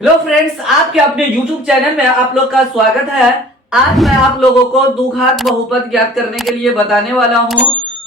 Hello friends, आपके अपने YouTube channel में आप लोग का स्वागत है। आज मैं आप लोगों को द्विघात बहुपद ज्ञात करने के लिए बताने वाला हूं,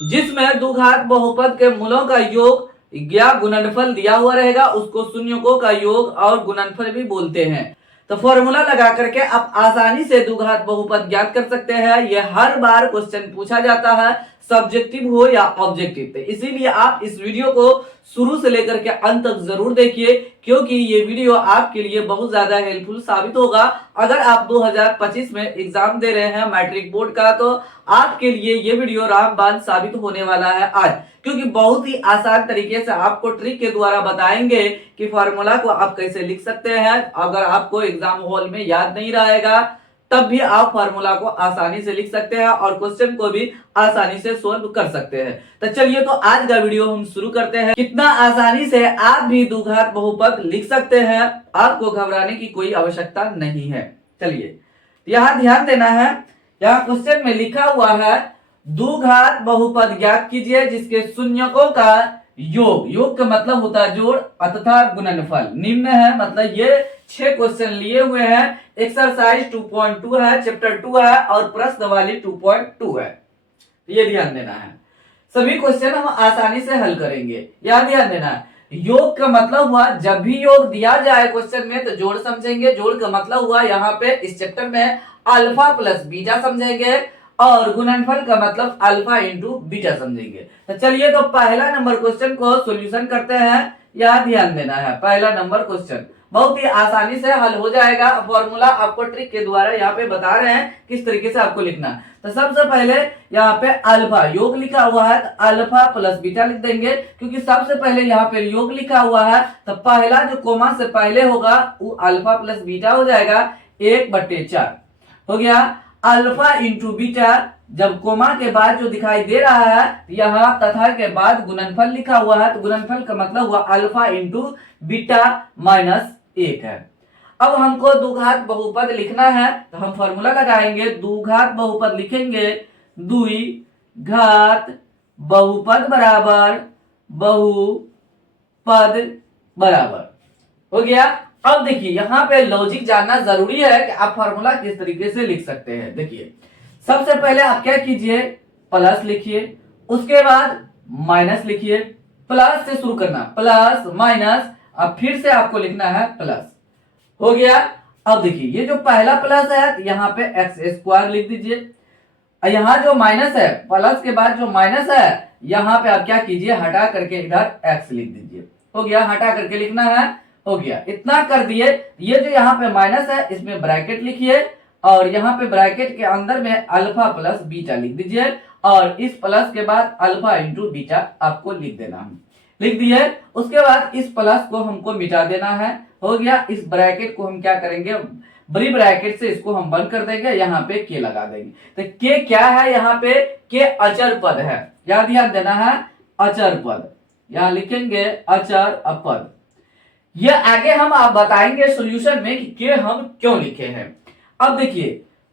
जिसमें द्विघात बहुपद के मूलों का योग या गुणनफल दिया हुआ रहेगा। उसको शून्यकों का योग और गुणनफल भी बोलते हैं। तो फॉर्मूला लगा करके आप आसानी से द्विघात बहुपद ज्ञात कर सकते हैं। यह हर बार क्वेश्चन पूछा जाता है, सब्जेक्टिव हो या ऑब्जेक्टिव पे। इसीलिए आप इस वीडियो को शुरू से लेकर के अंत तक जरूर देखिए, क्योंकि ये वीडियो आपके लिए बहुत ज्यादा हेल्पफुल साबित होगा। अगर आप 2025 में एग्जाम दे रहे हैं मैट्रिक बोर्ड का, तो आपके लिए ये वीडियो रामबाण साबित होने वाला है आज, क्योंकि बहुत ही आसान तरीके से आपको ट्रिक के द्वारा बताएंगे कि फॉर्मूला को आप कैसे लिख सकते हैं। अगर आपको एग्जाम हॉल में याद नहीं रहेगा तब भी आप फार्मूला को आसानी से लिख सकते हैं और क्वेश्चन को भी आसानी से सोल्व कर सकते हैं। तो चलिए, तो आज का वीडियो हम शुरू करते हैं। कितना आसानी से आप भी द्विघात बहुपद लिख सकते हैं, आपको घबराने की कोई आवश्यकता नहीं है। चलिए, यहाँ ध्यान देना है। यहाँ क्वेश्चन में लिखा हुआ है द्विघात बहुपद ज्ञात कीजिए जिसके शून्यकों का योग, योग का मतलब होता है जोड़, तथा गुणनफल निम्न है। मतलब ये 6 क्वेश्चन लिए हुए हैं। एक्सरसाइज 2.2 है, चैप्टर 2 है और प्रश्न वाली 2.2 है। ये ध्यान देना है। सभी क्वेश्चन हम आसानी से हल करेंगे, यह ध्यान देना है। योग का मतलब हुआ जब भी योग दिया जाए क्वेश्चन में तो जोड़ समझेंगे। जोड़ का मतलब हुआ यहाँ पे इस चैप्टर में अल्फा प्लस बीटा समझेंगे, और गुणनफल का मतलब अल्फा इंटू बीटा समझेंगे। तो चलिए, तो पहला नंबर क्वेश्चन को सॉल्यूशन करते हैं। यह ध्यान देना है, पहला नंबर क्वेश्चन बहुत ही आसानी से हल हो जाएगा। फॉर्मूला आपको ट्रिक के द्वारा यहाँ पे बता रहे हैं किस तरीके से आपको लिखना है। तो सबसे पहले यहाँ पे अल्फा योग लिखा हुआ है, तो अल्फा प्लस बीटा लिख देंगे, क्योंकि सबसे पहले यहाँ पे योग लिखा हुआ है। तो पहला जो कोमा से पहले होगा वो अल्फा प्लस बीटा हो जाएगा, 1/4 हो गया। अल्फा इंटू बीटा, जब कोमा के बाद जो दिखाई दे रहा है यहाँ तथा के बाद गुणनफल लिखा हुआ है, तो गुणनफल का मतलब हुआ अल्फा इंटू बीटा माइनस 1 है। अब हमको द्विघात बहुपद लिखना है, तो हम फॉर्मूला लगाएंगे। द्विघात बहुपद लिखेंगे, द्विघात बहुपद बराबर बहुपद बराबर हो गया। अब देखिए, यहाँ पे लॉजिक जानना जरूरी है कि आप फॉर्मूला किस तरीके से लिख सकते हैं। देखिए, सबसे पहले आप क्या कीजिए, प्लस लिखिए, उसके बाद माइनस लिखिए। प्लस से शुरू करना, प्लस माइनस, अब फिर से आपको लिखना है प्लस, हो गया। अब देखिए, ये जो पहला प्लस है यहाँ पे एक्स स्क्वायर लिख दीजिए। यहाँ जो माइनस है, प्लस के बाद जो माइनस है यहाँ पे आप क्या कीजिए, हटा करके इधर एक्स लिख दीजिए। हो गया, हटा करके लिखना है, हो गया। इतना कर दिए। ये जो यहाँ पे माइनस है इसमें ब्रैकेट लिखिए, और यहाँ पे ब्रैकेट के अंदर में अल्फा प्लस बीटा लिख दीजिए, और इस प्लस के बाद अल्फा इंटू बीटा आपको लिख देना है। लिख दिए, उसके बाद इस प्लस को हमको मिटा देना है। हो गया। इस ब्रैकेट को हम क्या करेंगे, बड़ी ब्रैकेट से इसको हम बंद कर देंगे, यहाँ पे के लगा देंगे। तो के क्या है, यहाँ पे के अचर पद है, याद ध्यान देना है, अचर पद। यहाँ लिखेंगे अचर पद। ये आगे हम आप बताएंगे सॉल्यूशन में कि के हम क्यों लिखे हैं। अब देखिए,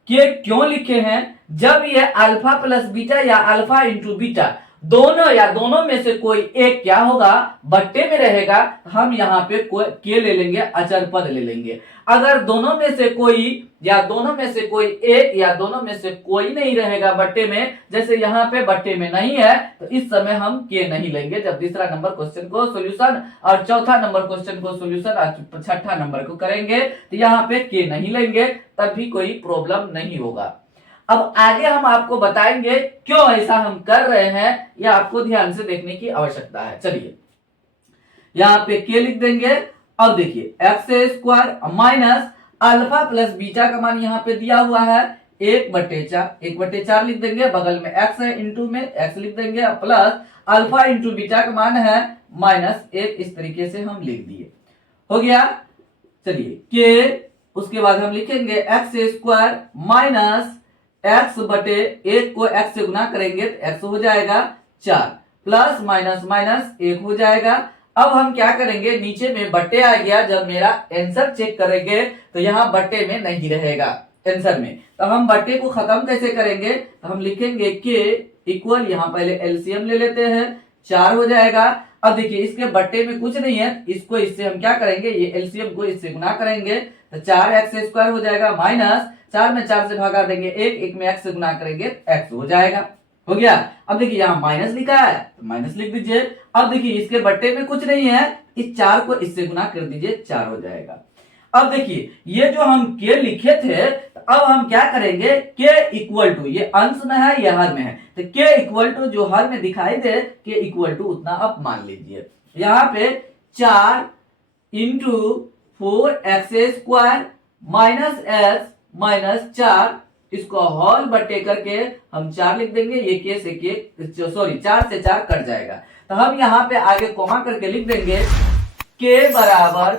के क्यों लिखे हैं, जब ये अल्फा प्लस बीटा या अल्फा इंटू बीटा दोनों या दोनों में से कोई एक क्या होगा, बट्टे में रहेगा, हम यहाँ पे के ले लेंगे, अचर पद ले लेंगे। अगर दोनों में से कोई या दोनों में से कोई एक या दोनों में से कोई नहीं रहेगा बट्टे में, जैसे यहाँ पे बट्टे में नहीं है, तो इस समय हम के नहीं लेंगे जब तीसरा नंबर क्वेश्चन को सॉल्यूशन और चौथा नंबर क्वेश्चन को सॉल्यूशन और छठा नंबर को करेंगे, तो यहाँ पे के नहीं लेंगे, तब भी कोई प्रॉब्लम नहीं होगा। अब आगे हम आपको बताएंगे क्यों ऐसा हम कर रहे हैं, यह आपको ध्यान से देखने की आवश्यकता है। चलिए, यहाँ पे के लिख देंगे। अब देखिए, x square minus alpha plus beta का मान यहाँ पे दिया हुआ है 1/4 लिख देंगे, बगल में एक्स है, इंटू में एक्स लिख देंगे, प्लस अल्फा इंटू बीटा का मान है -1। इस तरीके से हम लिख दिए, हो गया। चलिए, के उसके बाद हम लिखेंगे एक्स स्क्वायर माइनस एक्स बटे 1 को एक्स से गुना करेंगे तो एक्स हो जाएगा 4, प्लस माइनस माइनस 1 हो जाएगा। अब हम क्या करेंगे, नीचे में बट्टे आ गया, जब मेरा आंसर चेक करेंगे तो यहाँ बट्टे में नहीं रहेगा आंसर में, तो हम बट्टे को खत्म कैसे करेंगे, तो हम लिखेंगे के इक्वल, यहाँ पहले एलसीएम ले लेते हैं, 4 हो जाएगा। अब देखिए इसके बट्टे में कुछ नहीं है, इसको इससे हम क्या करेंगे, ये एलसीएम को इससे गुना करेंगे तो 4x² हो जाएगा, माइनस 4 में 4 से भागा देंगे 1 में x से गुना करेंगे x हो जाएगा। हो गया। अब देखिए यहाँ माइनस लिखा है तो माइनस लिख दीजिए। अब देखिए इसके बट्टे में कुछ नहीं है, इस 4 को इससे गुना कर दीजिए, 4 हो जाएगा। अब देखिए ये जो हम k लिखे थे, तो अब हम क्या करेंगे, k इक्वल टू, ये अंश में है या हर में है, तो k इक्वल टू जो हर में दिखाई दे k इक्वल टू उतना आप मान लीजिए। यहाँ पे 4 into 4x² minus x minus 4, इसको होल बट्टे करके हम 4 लिख देंगे, ये k से k, सॉरी 4 से 4 कट जाएगा, तो हम यहाँ पे आगे कोमा करके लिख देंगे k बराबर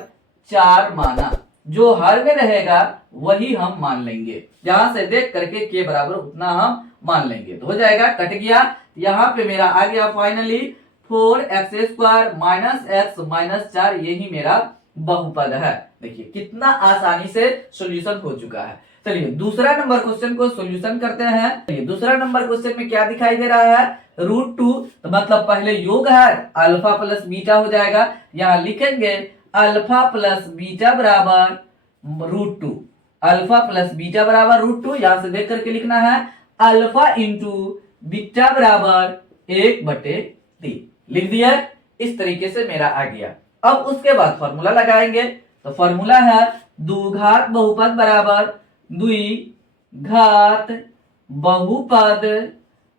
4 माना, जो हर में रहेगा वही हम मान लेंगे, यहां से देख करके k बराबर उतना हम मान लेंगे, तो हो जाएगा, कट गया। यहाँ पे मेरा आ गया finally 4x² minus x minus 4, यही मेरा बहुपद है। देखिए कितना आसानी से सॉल्यूशन हो चुका है। चलिए दूसरा नंबर क्वेश्चन को सॉल्यूशन करते हैं। चलिए दूसरा नंबर क्वेश्चन में क्या दिखाई दे रहा है, √2, तो मतलब पहले योग है, अल्फा प्लस बीटा हो जाएगा, यहाँ लिखेंगे अल्फा प्लस बीटा बराबर √2, अल्फा प्लस बीटा बराबर √2, यहां से देख करके लिखना है अल्फा इंटू बीटा बराबर 1/3, लिख दिया। इस तरीके से मेरा आ गया। अब उसके बाद फॉर्मूला लगाएंगे, तो फॉर्मूला है द्विघात बहुपद बराबर द्विघात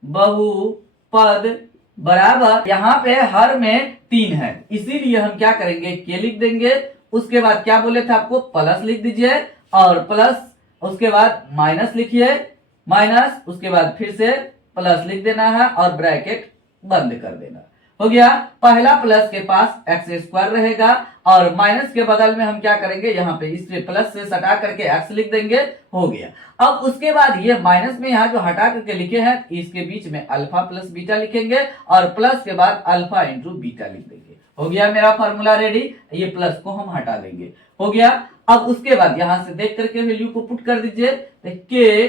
बहुपद बराबर, यहाँ पे हर में 3 है, इसीलिए हम क्या करेंगे k लिख देंगे, उसके बाद क्या बोले थे आपको, प्लस लिख दीजिए, और प्लस उसके बाद माइनस लिखिए, माइनस उसके बाद फिर से प्लस लिख देना है और ब्रैकेट बंद कर देना। हो गया। पहला प्लस के पास x² रहेगा और माइनस के बगल में हम क्या करेंगे, यहाँ पे इस प्लस से सटा करके x लिख देंगे, हो गया। अब उसके बाद ये माइनस में यहाँ जो हटा करके लिखे हैं, इसके बीच में अल्फा प्लस बीटा लिखेंगे और प्लस के बाद अल्फा इंटू बीटा लिख देंगे। हो गया मेरा फॉर्मूला रेडी। ये प्लस को हम हटा देंगे, हो गया। अब उसके बाद यहां से देख करके वैल्यू को पुट कर दीजिए, k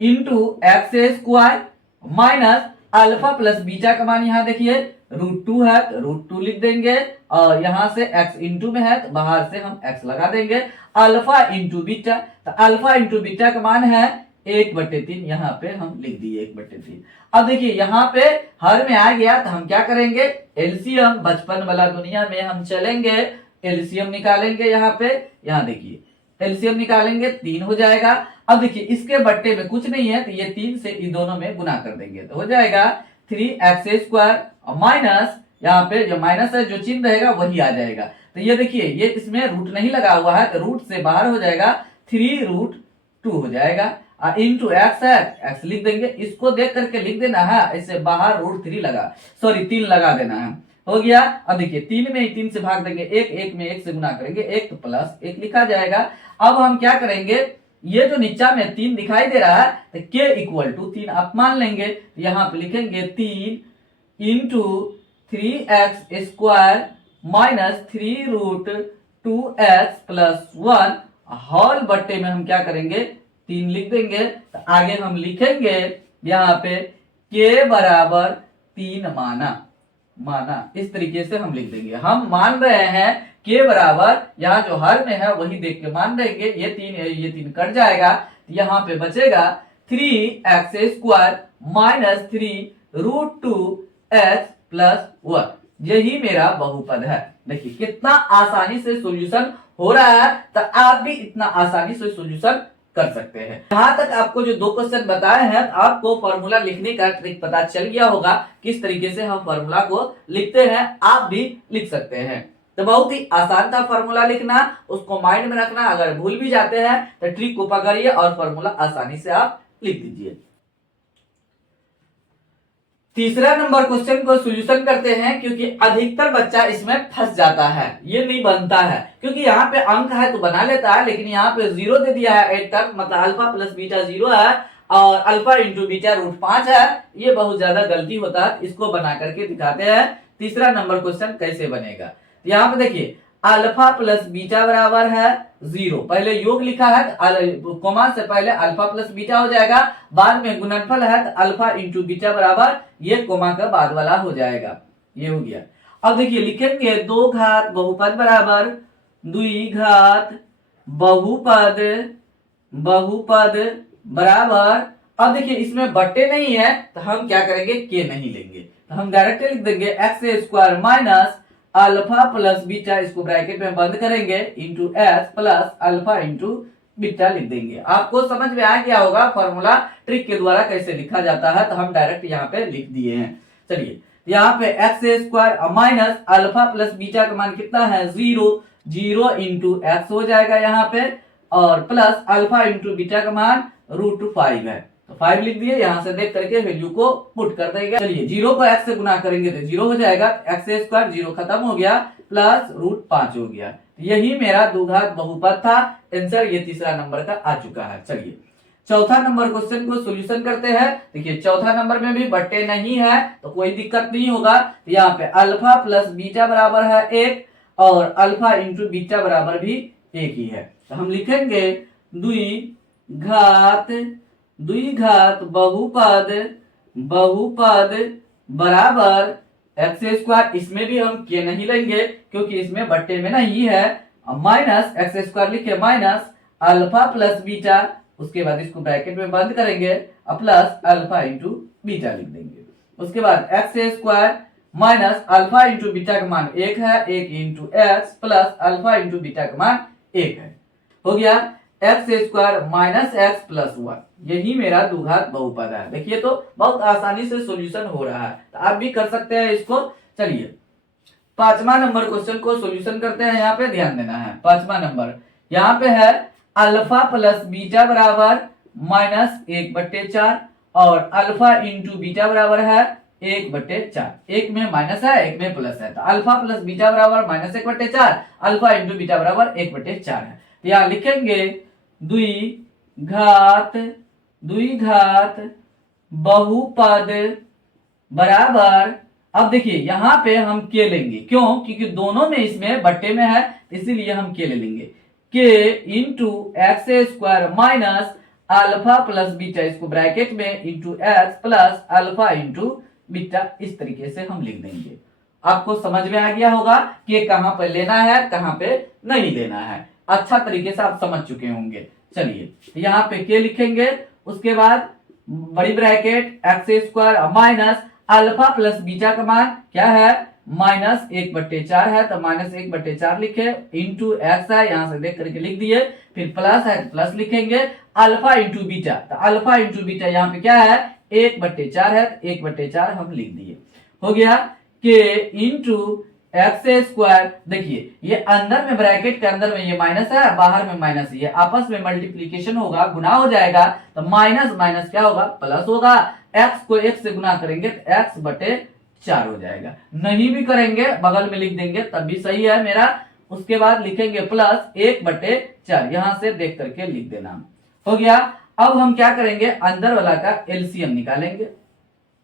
into x² minus alpha plus beta का मान यहाँ देखिए √2 है तो √2 लिख देंगे, और यहां से x इंटू में है तो बाहर से हम x लगा देंगे, अल्फा इंटू बीटा, तो अल्फा इंटू बीटा का मान है 1/3, यहाँ पे हम लिख दिए 1/3। अब देखिए यहाँ पे हर में आ गया तो हम क्या करेंगे, एलसीएम, बचपन वाला दुनिया में हम चलेंगे, एलसीएम निकालेंगे। यहाँ पे यहाँ देखिए एलसीएम निकालेंगे, 3 हो जाएगा। अब देखिए इसके बट्टे में कुछ नहीं है तो ये 3 से इन दोनों में गुना कर देंगे, तो हो जाएगा 3x² माइनस, यहाँ पे जो माइनस है जो चिन्ह रहेगा वही आ जाएगा, तो ये देखिए ये इसमें रूट नहीं लगा हुआ है तो रूट से बाहर हो जाएगा, 3√2 हो जाएगा, इंटू x है, x लिख देंगे, इसको देख करके लिख देना है, इससे बाहर √3 लगा, सॉरी 3 लगा देना है। हो गया। अब देखिए 3 में 3 से भाग देंगे, 1 में 1 से गुना करेंगे, 1 तो प्लस 1 लिखा जाएगा। अब हम क्या करेंगे, ये जो नीचा में 3 दिखाई दे रहा है तो k इक्वल टू 3 आप मान लेंगे, यहाँ पे लिखेंगे 3 into 3x² minus 3√2x plus 1 whole बट्टे में हम क्या करेंगे, 3 लिख देंगे, तो आगे हम लिखेंगे यहाँ पे k बराबर 3 माना, इस तरीके से हम लिख देंगे। हम मान रहे हैं k बराबर, यहाँ जो हर में है वही देख के मान देंगे, ये 3 कट जाएगा, यहाँ पे बचेगा 3x² माइनस 3√2x प्लस 1, यही मेरा बहुपद है। देखिए कितना आसानी से सॉल्यूशन हो रहा है, तो आप भी इतना आसानी से सॉल्यूशन कर सकते हैं। यहाँ तक आपको जो 2 क्वेश्चन बताए हैं, आपको फॉर्मूला लिखने का ट्रिक पता चल गया होगा, किस तरीके से हम फॉर्मूला को लिखते हैं, आप भी लिख सकते हैं। तो बहुत ही आसान था फॉर्मूला लिखना, उसको माइंड में रखना, अगर भूल भी जाते हैं तो ट्रिक को पकड़िए और फॉर्मूला आसानी से आप लिख दीजिए। तीसरा नंबर क्वेश्चन को सॉल्यूशन करते हैं, क्योंकि अधिकतर बच्चा इसमें फंस जाता है, ये नहीं बनता है, क्योंकि यहाँ पे अंक है तो बना लेता है, लेकिन यहाँ पे 0 दे दिया है, एक टर्म मतलब अल्फा प्लस बीटा 0 है और अल्फा इंटू बीटा √5 है, ये बहुत ज्यादा गलती होता है। इसको बना करके दिखाते हैं तीसरा नंबर क्वेश्चन कैसे बनेगा। यहाँ पे देखिए अल्फा प्लस बीटा बराबर है 0, पहले योग लिखा है तो कोमा से पहले अल्फा प्लस बीटा हो जाएगा, बाद में गुणनफल है तो अल्फा इंटू बीटा बराबर ये कोमा का बाद वाला हो जाएगा, ये हो गया। अब देखिए लिखेंगे 2 घात बहुपद बराबर 2 घात बहुपद बहुपद बराबर, अब देखिए इसमें बट्टे नहीं है तो हम क्या करेंगे, के नहीं लेंगे, तो हम डायरेक्ट लिख देंगे x square minus alpha plus beta, इसको ब्रैकेट में बंद करेंगे, into S plus alpha into beta लिख देंगे। आपको समझ में आ गया होगा फॉर्मूला ट्रिक के द्वारा कैसे लिखा जाता है, तो हम डायरेक्ट यहाँ पे लिख दिए हैं। चलिए यहाँ पे x square minus alpha plus beta का मान कितना है 0, 0 इंटू एक्स हो जाएगा यहाँ पे, और प्लस अल्फा इंटू बीटा का मान √5 है, तो 5 लिख दिए। यहाँ से देख करके वैल्यू को पुट कर देंगे। चलिए 0 को x से गुना करेंगे तो 0 हो जाएगा, एक्स स्क्वायर 0 खत्म हो गया, प्लस √5 हो गया। यही मेरा द्विघात बहुपद था। आंसर ये तीसरा नंबर का आ चुका है। चलिए चौथा नंबर क्वेश्चन को सॉल्यूशन करते हैं। देखिए चौथा नंबर में भी बट्टे नहीं है तो कोई दिक्कत नहीं होगा। यहाँ पे अल्फा प्लस बीटा बराबर है 1 और अल्फा इंटू बीटा बराबर भी 1 ही है, तो हम लिखेंगे द्विघात बहुपद बहुपद बराबर एक्स स्क्वायर, इसमें भी हम के नहीं लेंगे क्योंकि इसमें बट्टे में नहीं है, माइनस एक्स स्क्वायर लिखे माइनस अल्फा प्लस बीटा, उसके बाद इसको ब्रैकेट में बंद करेंगे, प्लस अल्फा इंटू बीटा लिख देंगे। उसके बाद x square minus alpha into beta का मान 1 है, 1 into x plus alpha into beta का मान 1 है, हो गया x square minus x plus 1। यही मेरा द्विघात बहुपद है। देखिए तो बहुत आसानी से सॉल्यूशन हो रहा है, तो आप भी कर सकते हैं इसको। चलिए पांचवा नंबर क्वेश्चन को सॉल्यूशन करते हैं। यहाँ पे ध्यान देना है, पांचवा नंबर यहाँ पे है अल्फा प्लस बीटा बराबर -1/4 और अल्फा इंटू बीटा बराबर है 1/4। एक में माइनस है, एक में प्लस है, तो अल्फा प्लस बीटा बराबर -1/4, अल्फा इंटू बीटा बराबर 1/4 है। तो यहाँ लिखेंगे द्विघात बहुपद बराबर, अब देखिए यहाँ पे हम के लेंगे, क्यों, क्योंकि दोनों में इसमें बट्टे में है, इसीलिए हम के ले लेंगे, के into x square minus alpha plus beta, इसको ब्रैकेट में into x plus alpha into beta, इस तरीके से हम लिख देंगे। आपको समझ में आ गया होगा कि कहां पे लेना है कहां पे नहीं लेना है, अच्छा तरीके से आप समझ चुके होंगे। चलिए यहाँ पे के लिखेंगे, उसके बाद बड़ी bracket x square minus alpha plus beta का मान क्या है -1/4 है, तो -1/4 लिखे, इंटू एक्स है, यहां से देख करके लिख दिए, फिर प्लस है प्लस लिखेंगे, अल्फा इंटू बीटा, तो अल्फा इंटू बीटा यहाँ पे क्या है 1/4 है, 1/4 हम लिख दिए, हो गया के इंटू एक्स स्क्वायर। देखिए ये अंदर में ब्रैकेट के अंदर में ये माइनस है, बाहर में माइनस, ये आपस में मल्टीप्लीकेशन होगा, गुना हो जाएगा, तो माइनस माइनस क्या होगा प्लस होगा, एक्स को 1 से गुना करेंगे तो x/4 हो जाएगा, नहीं भी करेंगे बगल में लिख देंगे तब भी सही है मेरा। उसके बाद लिखेंगे प्लस 1/4, यहां से देख करके लिख देना, हो गया। अब हम क्या करेंगे, अंदर वाला का एलसीएम निकालेंगे,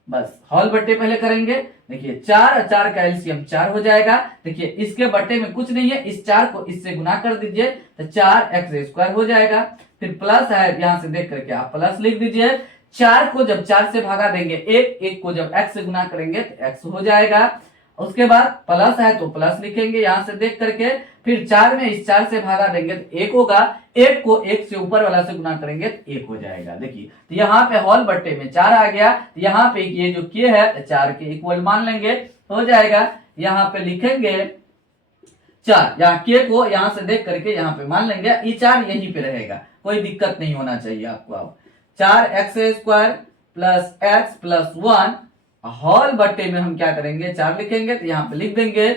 बस हॉल बट्टे पहले करेंगे। देखिए 4 और 4 का एलसीएम 4 हो जाएगा। देखिए इसके बट्टे में कुछ नहीं है, इस 4 को इससे गुना कर दीजिए तो 4x² हो जाएगा, फिर प्लस है, यहां से देख करके आप प्लस लिख दीजिए। 4 को जब 4 से भागा देंगे 1 को जब x से गुना करेंगे तो x हो जाएगा। उसके बाद प्लस है तो प्लस लिखेंगे यहां से देख करके, फिर 4 में इस 4 से भागा देंगे तो 1 होगा, 1 को 1 से ऊपर वाला से गुना करेंगे तो 1 हो जाएगा। देखिए तो यहाँ पे हॉल बट्टे में 4 आ गया, तो यहाँ पे ये जो के है तो 4 के इक्वल मान लेंगे, हो जाएगा। यहाँ पे लिखेंगे 4, यहाँ के को यहाँ से देख करके यहाँ पे मान लेंगे, ये 4 यहीं पे रहेगा, कोई दिक्कत नहीं होना चाहिए आपको। अब 4x² plus x plus 1 hall बट्टे में हम क्या करेंगे 4 लिखेंगे, तो यहाँ पे लिख देंगे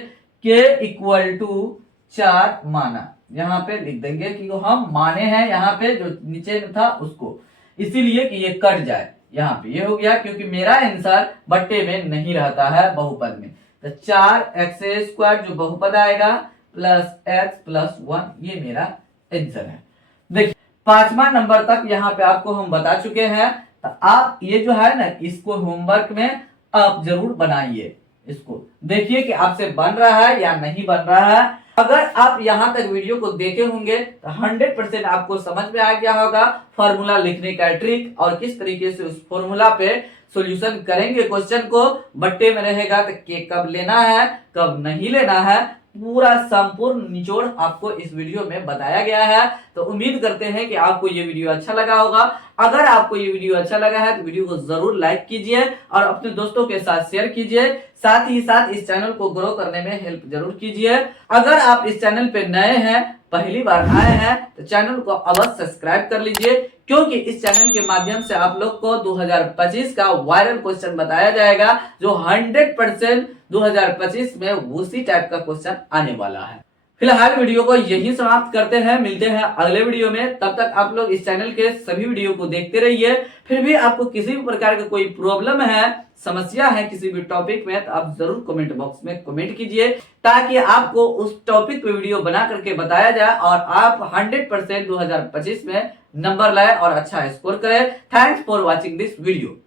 k इक्वल टू 4 माना, यहाँ पे लिख देंगे कि हम माने हैं यहाँ पे जो नीचे में था उसको, इसीलिए कि ये कट जाए, यहाँ पे ये हो गया क्योंकि मेरा आंसर बट्टे में नहीं रहता है बहुपद में। तो 4x² जो बहुपद आएगा प्लस x प्लस 1, ये मेरा आंसर है। देखिए 5वां नंबर तक यहाँ पे आपको हम बता चुके हैं, तो आप ये जो है ना इसको होमवर्क में आप जरूर बनाइए, इसको देखिए कि आपसे बन रहा है या नहीं बन रहा है। अगर आप यहाँ तक वीडियो को देखे होंगे तो 100% आपको समझ में आ गया होगा फॉर्मूला लिखने का ट्रिक और किस तरीके से उस फॉर्मूला पे सॉल्यूशन करेंगे क्वेश्चन को। बट्टे में रहेगा तो के कब लेना है कब नहीं लेना है, पूरा संपूर्ण निचोड़ आपको इस वीडियो में बताया गया है। तो उम्मीद करते हैं कि आपको ये वीडियो अच्छा लगा होगा। अगर आपको ये वीडियो अच्छा लगा है तो वीडियो को जरूर लाइक कीजिए और अपने दोस्तों के साथ शेयर कीजिए। साथ ही साथ इस चैनल को ग्रो करने में हेल्प जरूर कीजिए। अगर आप इस चैनल पे नए हैं, पहली बार आए हैं, तो चैनल को अवश्य सब्सक्राइब कर लीजिए, क्योंकि इस चैनल के माध्यम से आप लोग को 2025 का वायरल क्वेश्चन बताया जाएगा जो 100% 2025 में उसी टाइप का क्वेश्चन आने वाला है। फिलहाल वीडियो को यही समाप्त करते हैं, मिलते हैं अगले वीडियो में। तब तक आप लोग इस चैनल के सभी वीडियो को देखते रहिए। फिर भी आपको किसी भी प्रकार का कोई प्रॉब्लम है, समस्या है किसी भी टॉपिक में, तो आप जरूर कमेंट बॉक्स में कमेंट कीजिए, ताकि आपको उस टॉपिक पे वीडियो बना करके बताया जाए और आप 100% 2025 में नंबर लाए और अच्छा स्कोर करें। Thanks for watching this video.